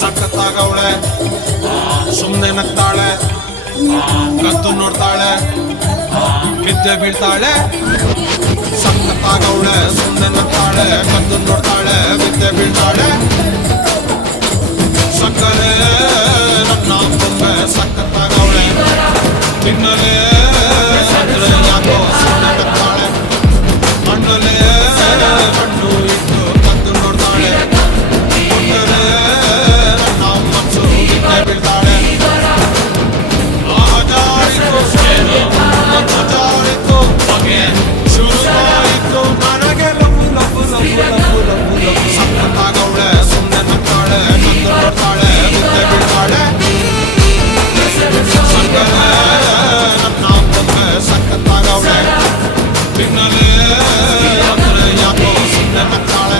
ಸಖತ್ತಾಗವಳೆ, ಸುಮ್ಮನೆ ನಗ್ತಾಳೆ, ಕದ್ದು ನೋಡ್ತಾಳೆ, ಬಿದ್ದೆ ಬೀಳ್ತಾಳೆ. ಸಖತ್ತಾಗವಳೆ, ಸುಮ್ಮನೆ ನಗ್ತಾಳೆ, ಕದ್ದು ನೋಡ್ತಾಳೆ, ಬಿದ್ದೆ ಬೀಳ್ತಾಳೆ. ಸಕ್ಕರೆ ನನ್ನ ಬೊಂಬೆ ಸಖತ್ತಾಗವಳೆ, ತಿನ್ನಲೇ ಅಂದ್ರೆ ಯಾಕೋ ಸುಮ್ಮನೆ ನಗ್ತಾಳೆ. ಮಣ್ಣಲ್ಲೇ ಮಣ್ಣು ಇಟ್ಟು ಕದ್ದು ನೋಡ್ತಾಳೆ, ಕೊಟ್ಟರೆ ನನ್ನ ಮನಸ್ಸು ಬಿದ್ದೆ ಬೀಳ್ತಾಳೆ. ಶುರುವಾಯಿತು ನನಗೆ ಲಪ್ಪು ಲಪ್ಪು ಲಪ್ಪು ಲಪ್ಪು ಲಪ್ಪು ಲಪ್ಪು. ಸಖತ್ತಾಗವಳೆ, ಸುಮ್ಮನೆ ನಗ್ತಾಳೆ, ಕದ್ದು ನೋಡ್ತಾಳೆ, ಬಿದ್ದೆ ಬೀಳ್ತಾಳೆ. ಸಕ್ಕರೆ ನನ್ನ ಬೊಂಬೆ ಸಖತ್ತಾಗವಳೆ, ತಿನ್ನಲೇ ಅಂದ್ರೆ ಯಾಕೋ ಸುಮ್ಮನೆ ನಗ್ತಾಳೆ.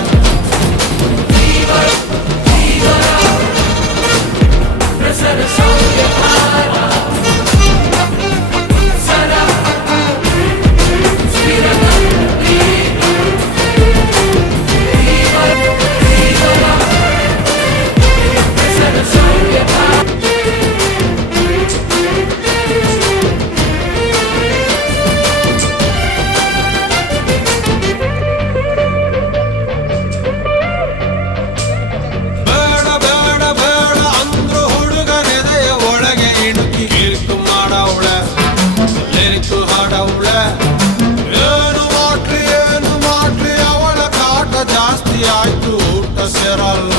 ಏನು ಮಾಡ್ಲಿ ಅವಳ ಕಾಟ ಜಾಸ್ತಿ ಆಯ್ತು, ಊಟ ಸೇರಲ್ಲ,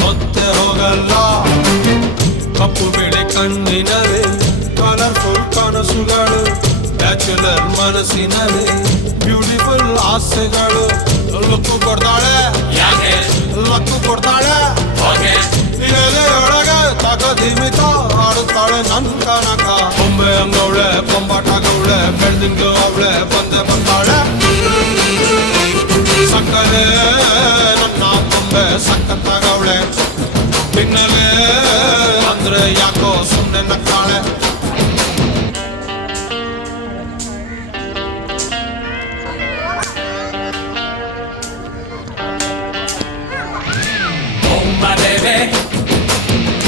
ಹೊತ್ತೆ ಹೋಗಲ್ಲ. ಕಪ್ಪು ಬಿಳಿ ಕಣ್ಣಿನವೇ ಕಲರ್ಫುಲ್ ಕನಸುಗಳು, ಬ್ಯಾಚುಲರ್ ಮನಸ್ಸಿನವೇ ಬ್ಯೂಟಿಫುಲ್ ಆಸೆಗಳು. ಲಕ್ಕು ಕೊಡ್ತಾಳೆ, ಲಕ್ಕು ಕೊಡ್ತಾಳೆ, ಒಳಗೆ ತಗದಿಮಿತ ಆಡುತ್ತಾಳೆ ನನ್ ಕನಕ. ಬೊಂಬೆ ಅಂಗವಳೆ, ಬೊಂಬಾಟಾಗವಳೆ, ಬೆಳ್ದಿಂಗ್ಳು ಅವಳೆ ಬಂದೆ ಬಂದಾಳೆ. ಸಕ್ಕರೆ ನನ್ನ ಬೊಂಬೆ ಸಖತ್ತಾಗವಳೆ, ತಿನ್ನಲೇ ಅಂದ್ರೆ ಯಾಕೋ ಸುಮ್ಮನೆ ನಗ್ತಾಳೆ.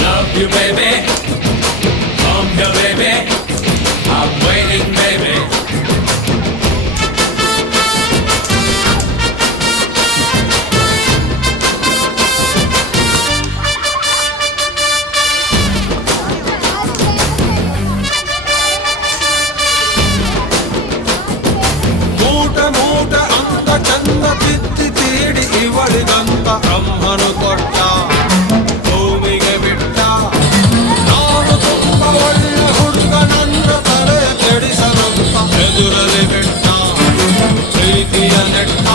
Love you, baby. Come here, baby. I'm waiting, baby. ಮೂಟ ಅಂತ ಚಂದ ತಿತ್ತಿ ತೀಡಿ ಇವಳಿಗಂತ ಬ್ರಹ್ಮನು ಕೊಟ್ಟ, ಭೂಮಿಗೆ ಬಿಟ್ಟ. ನಾನು ತುಂಬ ಒಳ್ಳೆ ಹುಡುಗ, ನನ್ನ ತಲೆ ಕೆಡಿಸಲಂತ ಎದುರಲ್ಲಿ ಬಿಟ್ಟ. ಪ್ರೀತಿಯ ನೆಟ್ಟ,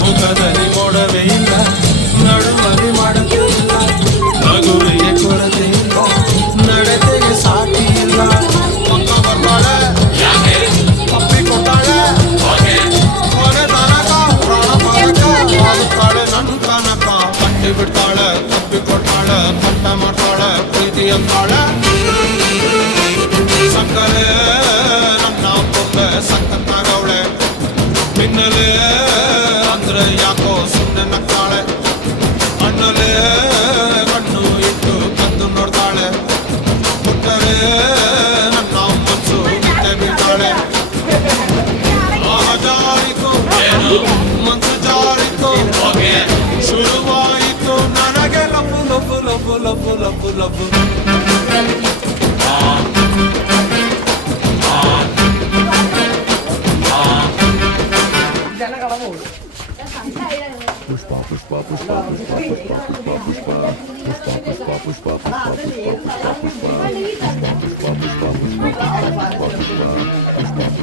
ಮುಖದಲ್ಲಿ ಮೊಡವೆ ಇಲ್ಲ, ನಡುವಲಿ ಮಾಡಲಿಲ್ಲ, ನಗುವಿಗೆ ಕೊರತೆ ಇಲ್ಲ, ನಡತೆಗೆ ಸಾಟಿ ಇಲ್ಲ. ಪಕ್ಕ ಬರ್ತಾಳೆ, ಅಪ್ಪಿ ಕೊಟ್ಟಾಳೆ, ಕೊನೆ ತನಕ ಪ್ರಾಣ ಪರಕ ಆಗುತ್ತಾಳೆ ನನ್ ಕನಕ. ಕಟ್ಟಿ ಬಿಡ್ತಾಳೆ, ತಪ್ಪಿ ಕೊಡ್ತಾಳೆ, ಕಟ್ಟ ಮಾಡ್ತಾಳೆ, ಪ್ರೀತಿ ಅಂತಾಳೆ. ಸಕ್ಕರೆ ನನ್ನ ಬೊಂಬೆ ಸಖತ್ತಾಗವಳೆ, ತಿನ್ನಲೇ ಅಂದ್ರೆ ಯಾಕೋ ಸುಮ್ಮನೆ ನಗ್ತಾಳೆ. ಅಣ್ಣಲೇ ಕಣ್ಣು ಇಟ್ಟು ಕದ್ದು ನೋಡ್ತಾಳೆ, ಕೊಟ್ಟರೆ ನನ್ನ ಮನಸ್ಸು ಬಿದ್ದೆ ಬೀಳ್ತಾಳೆ. ಜಾರಿತು ಮನಸ್ಸು ಜಾರಿತು, ಶುರುವಾಯಿತು ನನಗೆ ಲಪ್ಪು ಲಪ್ಪು ಲಪ್ಪು ಲಪ್ಪು ಲಪ್ಪು ಲಪ್ಪು. Pushpa, pushpa, pushpa, pushpa, pushpa, pushpa, pushpa, pushpa, pushpa, pushpa,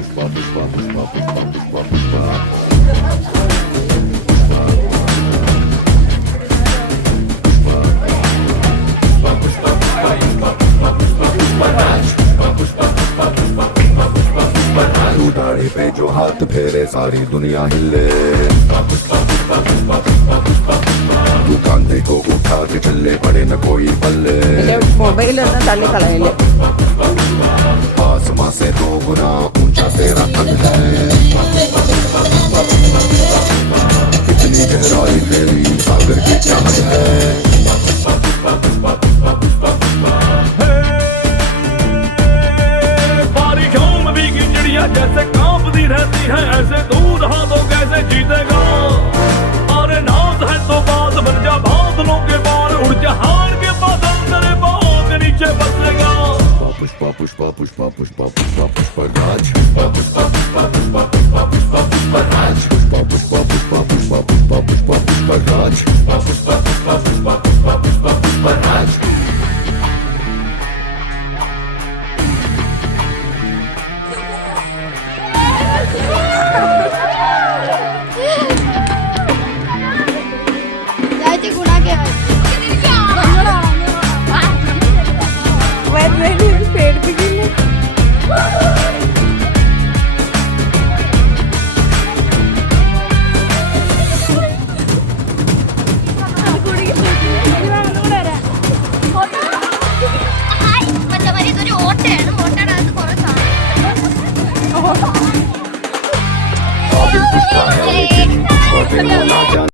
pushpa, pushpa, pushpa, pushpa. तेरे सारी दुनिया हिले तू कांधे को उठा के चले पड़े न कोई पल्ले മൊബൈൽ ഒന്ന് തള്ളിക്കളയല്ലേ आसमां से 2 गुना ऊंचा तेरा कद है इतनी गहराई तेरी सागर की चाहत है बारिशों में भीगी चिड़िया जैसे कांपती रहती है ऐसे दूध हाथों कैसे जीतेगा अरे नाज है तो बात बन जा बादलों के बाल उड़ जहान के बादल तेरे पाँव के नीचे बसेगा पुष्पा पुष्पा पुष्पा पुष्पा पुष्पा पुष्पा राज पुष्पा पुष्पा पुष्पा पुष्पा पुष्पा पुष्पा पुष्पा राज पुष्पा पुष्पा पुष्पा पुष्पा पुष्पा पुष्पा पुष्पा राज पुष्पा पुष्पा पुष्पा पुष्पा पुष्पा पुष्पा पुष्पा राज